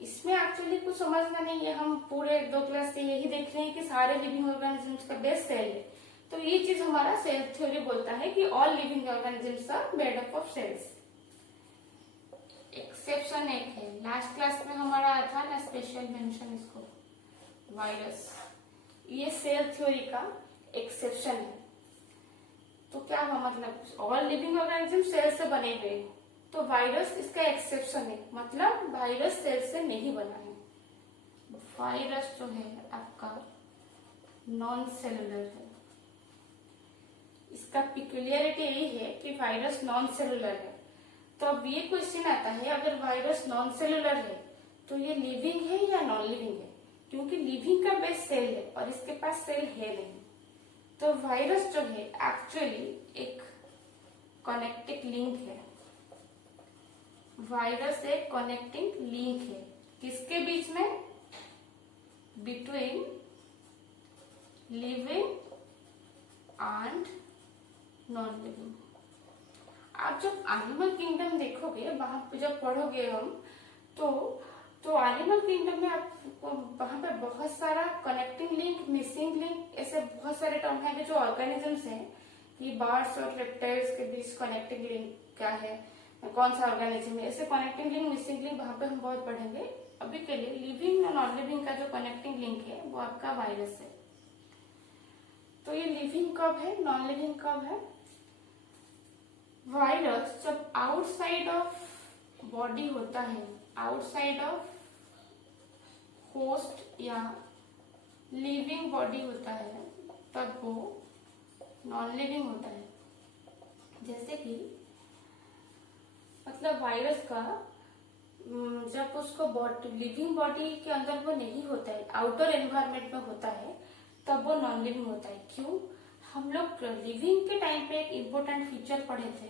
इसमें एक्चुअली कुछ समझना नहीं है, हम पूरे 2 क्लास से यही देख रहे हैं कि सारे लिविंग ऑर्गेनिजम्स का बेस सेल है। तो ये चीज हमारा सेल थ्योरी बोलता है कि all living organisms are made up of cells. Exception एक है, लास्ट क्लास में हमारा आया था ना स्पेशल मेंशन, इसको वायरस, ये सेल थ्योरी का एक्सेप्शन है। तो क्या हुआ, मतलब ऑल लिविंग ऑर्गेनिज्म सेल से बने हुए हैं, तो वायरस इसका एक्सेप्शन है, मतलब वायरस सेल से नहीं बना है। वायरस जो है आपका नॉन सेलुलर है। इसका पिक्यूलियरिटी यही है कि वायरस नॉन सेलुलर है। तो अब ये क्वेश्चन आता है, अगर वायरस नॉन सेलुलर है तो ये लिविंग है या नॉन लिविंग है, क्योंकि लिविंग का बेस सेल है और इसके पास सेल है नहीं। तो वायरस जो है एक्चुअली एक कनेक्टिंग लिंक है। वायरस एक कनेक्टिंग लिंक है, किसके बीच में, between living and non living. आप जब एनिमल किंगडम देखोगे, वहां पे जब पढ़ोगे हम, तो एनिमल किंगडम में आपको वहां पे बहुत सारा कनेक्टिंग लिंक, मिसिंग लिंक, ऐसे बहुत सारे टर्म है जो ऑर्गेनिजम्स हैं कि बर्ड्स और रेप्टाइल्स के बीच कनेक्टिंग लिंक क्या है, कौन सा ऑर्गेनिज्म है, ऐसे कनेक्टिंग लिंक, मिसिंग लिंक वहां पे हम बहुत पढ़ेंगे। अभी के लिए लिविंग और नॉन लिविंग का जो कनेक्टिंग लिंक है वो आपका वायरस है। तो ये लिविंग कब है, नॉन लिविंग कब है। वायरस जब आउटसाइड ऑफ बॉडी होता है, आउटसाइड ऑफ होस्ट या लिविंग बॉडी होता है, तब वो नॉन लिविंग होता है। जैसे कि मतलब वायरस का जब उसको लिविंग बॉडी के अंदर वो नहीं होता है, आउटर एनवायरनमेंट में होता है, तब वो नॉन लिविंग होता है। क्यों, हम लोग लिविंग के टाइम पे एक इम्पोर्टेंट फीचर पढ़े थे,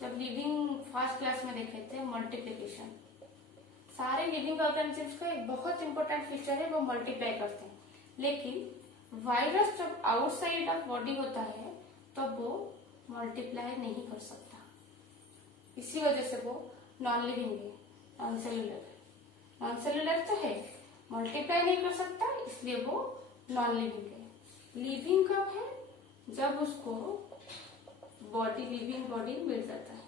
जब लिविंग फर्स्ट क्लास में देखे थे, मल्टीप्लिकेशन। सारे लिविंग ऑर्गेनिजम्स का एक बहुत इंपॉर्टेंट फीचर है, वो मल्टीप्लाई करते हैं। लेकिन वायरस जब आउटसाइड ऑफ बॉडी होता है तब वो मल्टीप्लाई नहीं कर सकता, इसी वजह से वो नॉन लिविंग है, नॉन सेलुलर। नॉन सेलुलर तो है, मल्टीप्लाई नहीं कर सकता, इसलिए वो नॉन लिविंग है। लिविंग कब है, जब उसको बॉडी, लिविंग बॉडी मिल जाता है,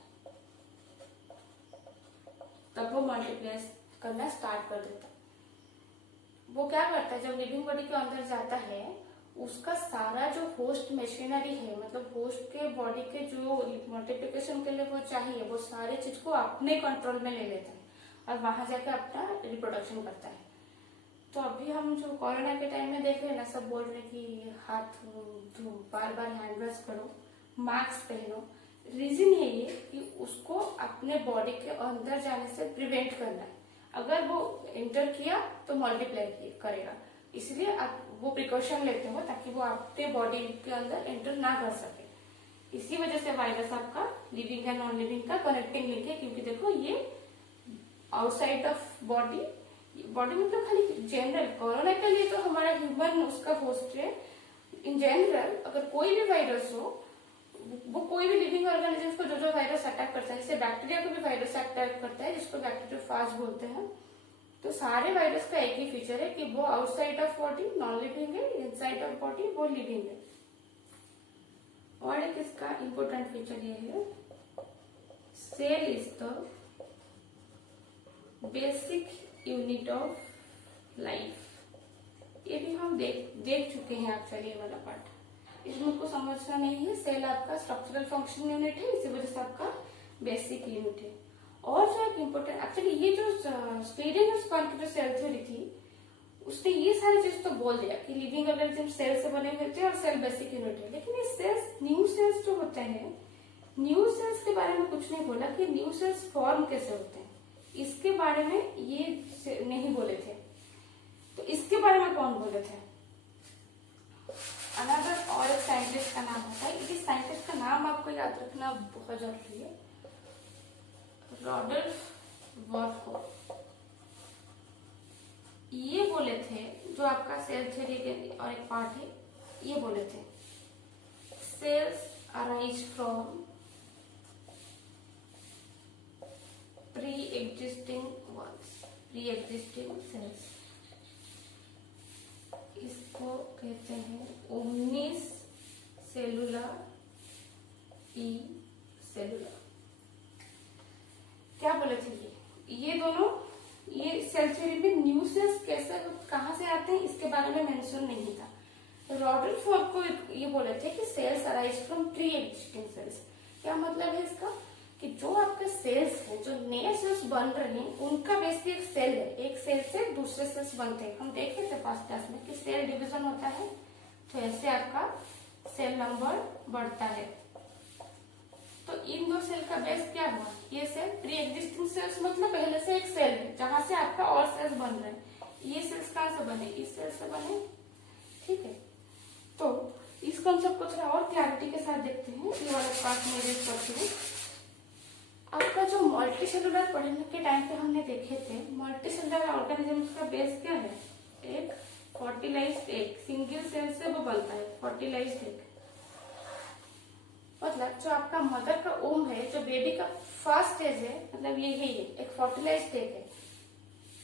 तब वो मल्टीप्लाई करना स्टार्ट कर देता है। वो क्या करता है, जब लिविंग बॉडी के अंदर जाता है, उसका सारा जो होस्ट मशीनरी है, मतलब होस्ट के बॉडी के जो मल्टीप्लिकेशन के लिए वो चाहिए, वो सारी चीज को अपने कंट्रोल में ले लेता है और वहां जाकर अपना रिप्रोडक्शन करता है। तो अभी हम जो कोरोना के टाइम में देख रहे हैं ना, सब बोल रहे कि हाथ धो, बार बार हैंड वॉश करो, मास्क पहनो। रीजन है ये कि उसको अपने बॉडी के अंदर जाने से प्रिवेंट करना है। अगर वो एंटर किया तो मल्टीप्लाई करेगा, इसलिए आप वो प्रिकॉशन लेते हो ताकि वो आपके बॉडी के अंदर एंटर ना कर सके। इसी वजह से वायरस आपका लिविंग एंड नॉन लिविंग का कनेक्टिंग लिंक है, क्योंकि देखो ये आउटसाइड ऑफ बॉडी, बॉडी मतलब खाली जनरल, कोरोना के लिए तो हमारा ह्यूमन उसका होस्ट है। इन जनरल अगर कोई भी वायरस हो, वो कोई भी लिविंग ऑर्गेनिज्म को जो जो वायरस अटैक करता है, जैसे बैक्टीरिया को भी वायरस अटैक करता है, जिसको बैक्टीरियोफाज बोलते हैं। तो सारे वायरस का एक ही फीचर है कि वो outside of body non living है, इनसाइड ऑफ बॉडी वो लिविंग है। और एक इसका इंपॉर्टेंट फीचर ये है, cell is the basic unit of life. ये भी हम देख चुके हैं एक्चुअली, ये वाला पार्ट इसमें को समझना नहीं है। सेल आपका स्ट्रक्चरल फंक्शन यूनिट है, इसी वजह से आपका बेसिक यूनिट है। और जो एक इम्पोर्टेंट, एक्चुअली ये जो स्वीडन की सेल थ्योरी थी, उसने ये सारी चीज तो बोल दिया कि लिविंग ऑर्गेनिज्म सेल से बने हुए थे और सेल बेसिक यूनिट है, लेकिन ये सेल्स, न्यू सेल्स जो होते हैं, न्यू सेल्स के बारे में कुछ नहीं बोला कि न्यू सेल्स फॉर्म कैसे होते हैं, इसके बारे में ये नहीं बोले थे। तो इसके बारे में कौन बोले थे? अनदर और एक साइंटिस्ट का नाम होता है, इस साइंटिस्ट का नाम आपको याद रखना बहुत जरूरी है, रॉडल्फ वॉर्को। ये बोले थे, जो आपका सेल थ्योरी के और एक पार्ट है, ये बोले थे cells arise from pre existing ones, pre existing cells. इसको कहते हैं ओमनिस सेलुलर ई सेलुलर। क्या बोले थे ये दोनों, ये सेल थ्योरी में न्यू सेल्स कैसे, कहां से आते हैं, इसके बारे में मेंशन नहीं था। रॉडल्फ को ये बोले थे कि cells arise from pre existing cells. क्या मतलब है इसका? कि जो आपके सेल्स है, जो नए सेल्स बन रहे हैं, उनका बेसिकली एक सेल है, एक सेल से दूसरे सेल्स बनते हैं। हम देखे थे फर्स्ट क्लास में कि सेल डिवीजन होता है, तो ऐसे आपका सेल नंबर बढ़ता है। तो इन दो सेल का बेस क्या हुआ? ये सेल प्री एग्जिस्टिंग सेल्स मतलब पहले से एक सेल है जहां से आपका और सेल्स बन रहे हैं। ये सेल्स कहां से बने? इस सेल से बने, ठीक है। तो इस कॉन्सेप्ट को थोड़ा और क्लैरिटी के साथ देखते हैं, ये वाला पार्ट में रेज करते हैं। आपका जो मल्टी सेलुलर पढ़ने के टाइम पे हमने देखे थे, मल्टी सेलुलर ऑर्गेनिज्म का बेस क्या है? एक फर्टिलाइज्ड एग, सिंगल सेल से वो बनता है फर्टिलाइज्ड एग। मतलब जो आपका मदर का ओम है, जो बेबी का फर्स्ट स्टेज है, मतलब ये है, एक फर्टिलाइज्ड एग है।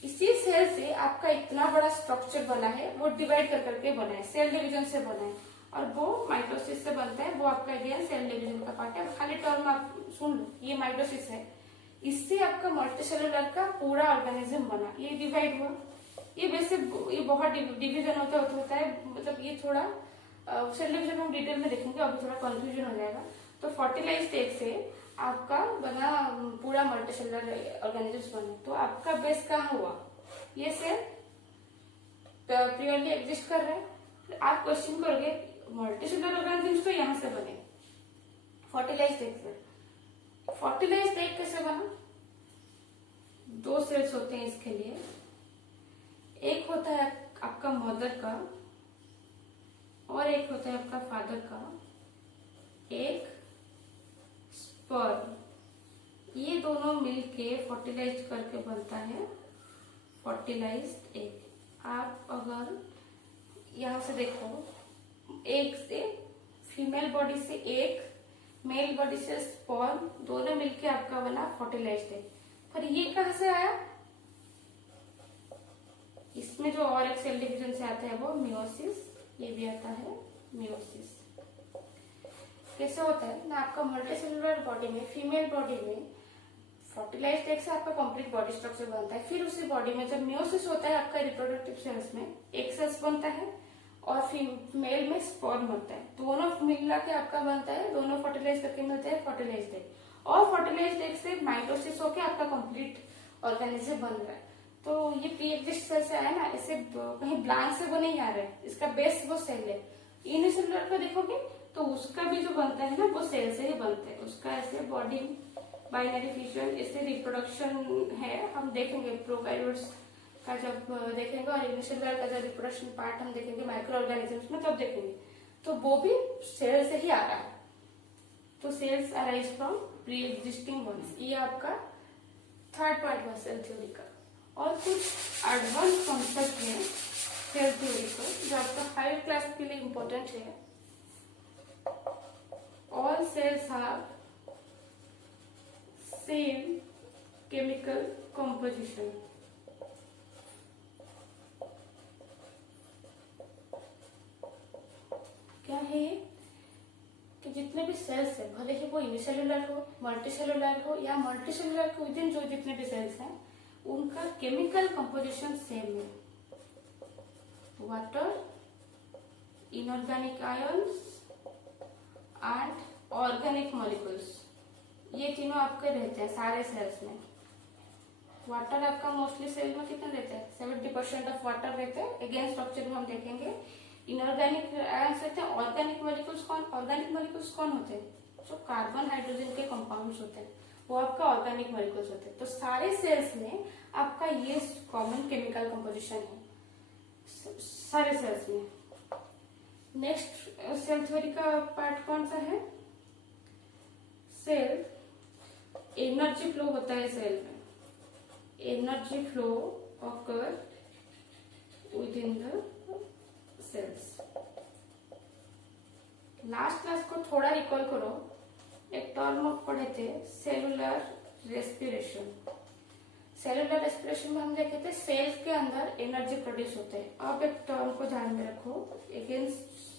इसी सेल से आपका इतना बड़ा स्ट्रक्चर बना है, वो डिवाइड कर करके बना है, सेल डिवीजन से बना है, और वो माइटोसिस से बनता है। वो आपका अगेन सेल डिवीजन का पार्ट है। खाली टर्म आप सुन लो, ये माइटोसिस है। इससे आपका मल्टी सेलुलर का पूरा ऑर्गेनिज्म बना, ये डिवाइड हुआ। ये वैसे ये बहुत डिवीजन होता है, मतलब ये थोड़ा सेल डिवीजन हम डिटेल में देखेंगे, अभी थोड़ा कंफ्यूजन हो जाएगा। तो फर्टिलाइज्ड एग से आपका बना पूरा मल्टी सेलुलर ऑर्गेनिज्म बना। तो आपका बेस कहाँ हुआ? ये सेल प्योरली एग्जिस्ट कर रहे हैं। आप क्वेश्चन करोगे मल्टी सेलुलर ऑर्गेनिज्म तो यहाँ से बने, फर्टिलाइज्ड एग से। फर्टिलाइज्ड एग कैसे बना? दो सेल्स होते हैं इसके लिए, एक होता है आपका मदर का और एक होता है आपका फादर का, एक स्पर्म। ये दोनों मिलके फर्टिलाइज करके बनता है फर्टिलाइज्ड एग। आप अगर यहां से देखो, एक से फीमेल बॉडी से एक, मेल बॉडी से स्पर्म, दोनों मिलके आपका बना फर्टिलाइज्ड एग। पर ये कहां से आया? इसमें जो और एक सेल डिवीजन से आता है वो मियोसिस, ये भी आता है मियोसिस। कैसे होता है ना, आपका मल्टी सेलुलर बॉडी में, फीमेल बॉडी में फर्टिलाइज्ड एग से आपका कंप्लीट बॉडी स्ट्रक्चर बनता है। फिर उसी बॉडी में जब मियोसिस होता है आपका रिप्रोडक्टिव सेल्स में, एक सेल्स बनता है और फीमेल में स्पर्म बनता है, दोनों मिला के आपका बनता है, दोनों फर्टिलाइज करके मिलते हैं फर्टिलाइज्ड एग। और फर्टिलाइज्ड एग से माइटोसिस होकर आपका कंप्लीट ऑर्गेनिज्म बन रहा है। तो ये प्री एग्जिस्ट सेल से आया ना, इसे कहीं ब्लैंक से वो नहीं आ रहा है, इसका बेस वो सेल है। यूनिसेलुलर को देखोगे तो उसका भी जो बनता है ना, वो सेल से ही बनता है। उसका ऐसे बॉडी बाइनरी फिशन, इससे रिप्रोडक्शन है, हम देखेंगे प्रोकैरियोट्स का जब देखेंगे, और यूनिसेलुलर का जब रिप्रोडक्शन पार्ट हम देखेंगे माइक्रो ऑर्गेनिजम्स में, तब देखेंगे। तो वो भी सेल से ही आ रहा है। तो cells arise from pre existing ones. ये आपका थर्ड पार्ट हुआ सेल थ्योरी का। और कुछ एडवांस कॉन्सेप्ट है सेल थ्योरी को, जो आपका हायर क्लास के लिए इंपॉर्टेंट है। All cells have same chemical composition. क्या है ये? कि जितने भी सेल्स है, भले ही वो यूनिसेलुलर हो, मल्टी सेलुलर हो, या मल्टी सेलुलर के विदिन जो जितने भी सेल्स हैं, उनका केमिकल कंपोजिशन सेम है। Water, inorganic ions and organic molecules, ये तीनों आपके रहते हैं सारे सेल्स में। वाटर आपका मोस्टली सेल में कितना रहता है, 70% ऑफ वाटर रहते हैं। अगेन स्ट्रक्चर में हम देखेंगे इनऑर्गेनिक आयंस रहते हैं। ऑर्गेनिक मॉलिक्यूल्स कौन होते हैं, जो कार्बन हाइड्रोजन के कंपाउंड्स होते हैं, वो आपका ऑर्गेनिक मॉलिक्यूल्स होते हैं। तो सारे सेल्स में आपका ये कॉमन केमिकल कंपोजिशन है, सारे सेल्स में। नेक्स्ट सेल थ्योरी का पार्ट कौन सा है, सेल एनर्जी फ्लो होता है सेल में, energy flow occur within the cells. Last class को थोड़ा रिकॉल करो, एक टर्म पढ़े थे सेलुलर रेस्पिरेशन। सेलुलर रेस्पिरेशन में हम देखे थे सेल्स के अंदर एनर्जी प्रोड्यूस होते हैं। अब एक टर्म को ध्यान में रखो, अगेन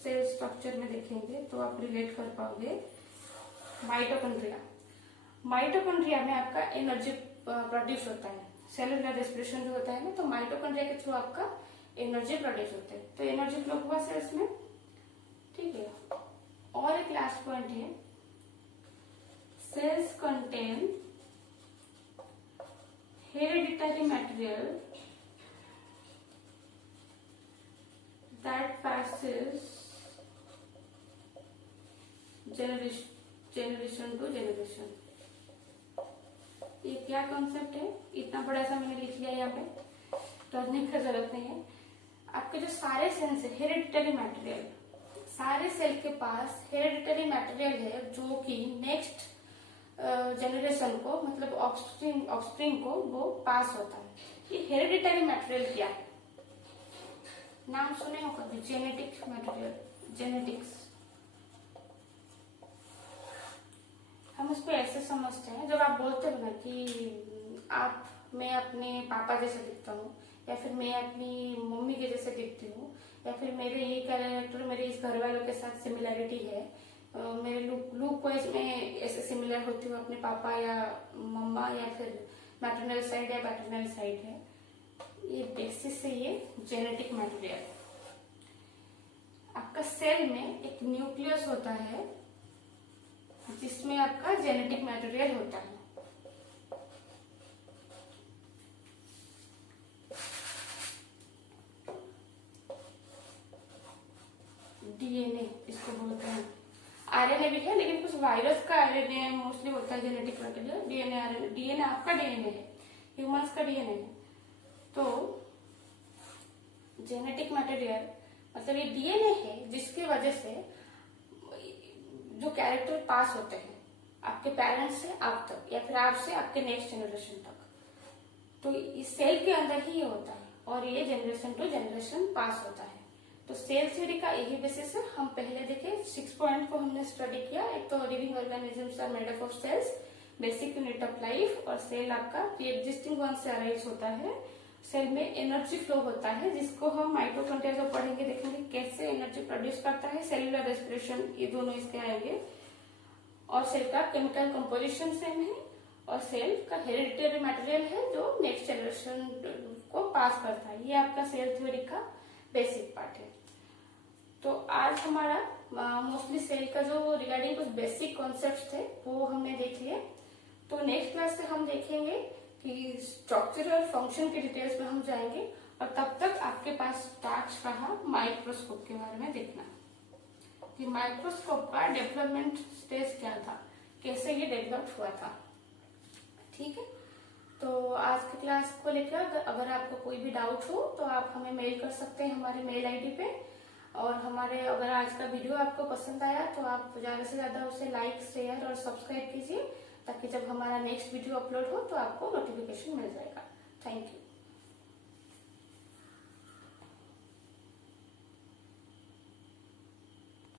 सेल स्ट्रक्चर में देखेंगे तो आप रिलेट कर पाओगे, माइटोकॉन्ड्रिया। माइटोकॉन्ड्रिया में आपका एनर्जी प्रोड्यूस होता है। सेलुलर रेस्पिरेशन जो होता है ना, तो माइटोकॉन्ड्रिया के थ्रू आपका एनर्जी प्रोड्यूस होता है। तो एनर्जी फ्लो हुआ सेल्स में, ठीक है। और एक लास्ट पॉइंट है, sales contain hereditary material that passes generation to generation। ये क्या कॉन्सेप्ट है, इतना बड़ा सा मैंने लिख लिया यहाँ पे, पढ़ने की जरूरत नहीं है। आपके जो सारे सेल्स है, हेरेडिटरी मटेरियल, सारे सेल के पास हेरेडिटरी मटेरियल है जो कि नेक्स्ट जनरेशन को, मतलब ऑफस्प्रिंग को वो पास होता है। ये हेरेडिटरी मटेरियल क्या है, नाम सुने हो कभी, जेनेटिक मटेरियल, जेनेटिक्स। हम उसको ऐसे समझते हैं, जब आप बोलते हो ना कि मैं अपने पापा जैसे दिखता हूँ, या फिर मैं अपनी मम्मी के जैसे दिखती हूँ, या फिर मेरे ये कैरेक्टर मेरे इस घर वालों के साथ सिमिलैरिटी है, मेरे लुक वाइज में ऐसे सिमिलर होती हूँ अपने पापा या मम्मा, या फिर मैटरनल साइड या पैटर्नल साइड है, ये बेसिस से ये जेनेटिक मटेरियल। आपका सेल में एक न्यूक्लियस होता है जिसमें आपका जेनेटिक मटेरियल होता है। डीएनए इसको बोलते हैं, आरएनए भी है, लेकिन कुछ वायरस का आरएनए मोस्टली होता है genetic material. DNA, RNA, DNA आपका डीएनए है, ह्यूमंस का डीएनए है। तो जेनेटिक मटेरियल मतलब ये डीएनए है जिसकी वजह से जो कैरेक्टर पास होते हैं आपके पेरेंट्स से आप तक, या फिर आपसे आपके नेक्स्ट जनरेशन तक, तो इस सेल के अंदर ही ये होता है और ये जनरेशन टू जनरेशन पास होता है। तो सेल थ्योरी का यही बेसिस है। हम पहले देखे 6 पॉइंट को हमने स्टडी किया। एक तो living organisms are made up of cells, basic unit of life, और सेल आपका प्री एग्जिस्टिंग वन से अराइज होता है। सेल में एनर्जी फ्लो होता है जिसको हम माइटोकॉन्ड्रिया जो पढ़ेंगे देखेंगे कैसे एनर्जी प्रोड्यूस करता है। सेलुलर रेस्पिरेशन, ये दोनों इसके आएंगे। और सेल का केमिकल कंपोजिशन सेम है, और सेल का हेरिडिटरी मटेरियल है जो नेक्स्ट जनरेशन को पास करता है। ये आपका सेल थ्योरी का बेसिक पार्ट है। तो आज हमारा मोस्टली सेल का जो रिगार्डिंग कुछ बेसिक कॉन्सेप्ट्स थे वो हमने देख लिए। तो नेक्स्ट क्लास से हम देखेंगे कि स्ट्रक्चर और फंक्शन के डिटेल्स में हम जाएंगे, और तब तक आपके पास टास्क रहा माइक्रोस्कोप के बारे में देखना कि माइक्रोस्कोप का डेवलपमेंट स्टेज क्या था, कैसे ये डेवलप हुआ था। ठीक है, तो आज की क्लास को लेकर अगर आपको कोई भी डाउट हो तो आप हमें मेल कर सकते हैं हमारे मेल आईडी पे। और हमारे अगर आज का वीडियो आपको पसंद आया तो आप ज्यादा से ज्यादा उसे लाइक, शेयर और सब्सक्राइब कीजिए, ताकि जब हमारा नेक्स्ट वीडियो अपलोड हो तो आपको नोटिफिकेशन मिल जाएगा। Thank you.